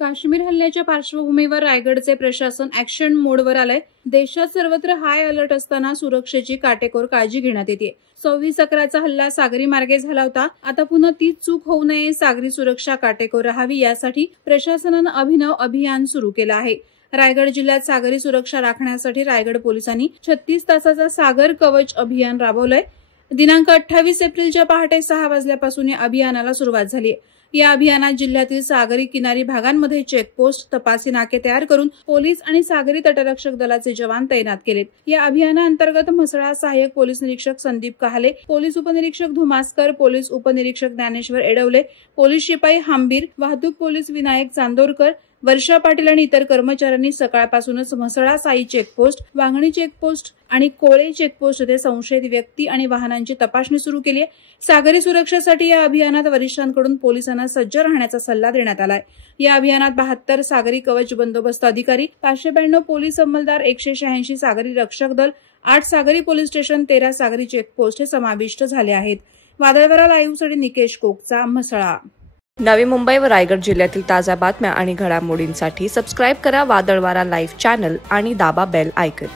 काश्मीर हल्ल्याच्या पार्श्वभूमीवर रायगडचे प्रशासन ऍक्शन मोडवर आलंय। देशात सर्वत्र हाय अलर्ट असताना सुरक्षेची काटेकोर काळजी घेण्यात येते। 26/11चा हल्ला सागरी मार्गे झाला होता। आता पुन्हा तीच चूक होऊ नये, सागरी सुरक्षा काटेकोर राहावी यासाठी प्रशासनानं अभिनव अभियान सुरू केलं आहे। रायगड जिल्ह्यात सागरी सुरक्षा राखण्यासाठी रायगड पोलिसांनी 36 तासाचा सागर कवच अभियान राबवलंय। दिनांक 28 एप्रिलच्या पहाटे 6 वाजल्यापासून या अभियानाला सुरुवात झाली आहे। या अभियानात जिल्ह्यातील सागरी किनारी भागांमध्ये चेकपोस्ट, तपासी नाके तयार करून पोलीस आणि सागरी तटरक्षक दलाचे जवान तैनात केलेत। या अभियानाअंतर्गत म्हसळा सहाय्यक पोलीस निरीक्षक संदीप कहाले, पोलीस उपनिरीक्षक धुमासकर, पोलीस उपनिरीक्षक ज्ञानेश्वर एडवले, पोलीस शिपाई हांबीर, वाहतूक पोलीस विनायक चांदोरकर, वर्षा पाटील आणि इतर कर्मचाऱ्यांनी सकाळपासूनच म्हसळा साई चेकपोस्ट, वांगणी चेकपोस्ट आणि कोळे चेकपोस्ट येथे संशयित व्यक्ती आणि वाहनांची तपासणी सुरू केली आहे। सागरी सुरक्षेसाठी या अभियानात वरिष्ठांकडून पोलिसांना सज्ज राहण्याचा सल्ला देण्यात आलाय। या अभियानात 72 सागरी कवच बंदोबस्त अधिकारी, 592 पोलीस अंमलदार, 186 सागरी रक्षक दल, 8 सागरी पोलीस स्टेशन, 13 सागरी चेकपोस्ट हे समाविष्ट झाले आहेत। वादळवारा लाईव्हसाठी निकेश कोकचा, म्हसळा। नवी मुंबई व रायगड जिल्ह्यातील ताज्या बातम्या आणि घडामोडींसाठी सबस्क्राईब करा वादळवारा लाईव्ह चॅनल आणि दाबा बेल आयकॉन।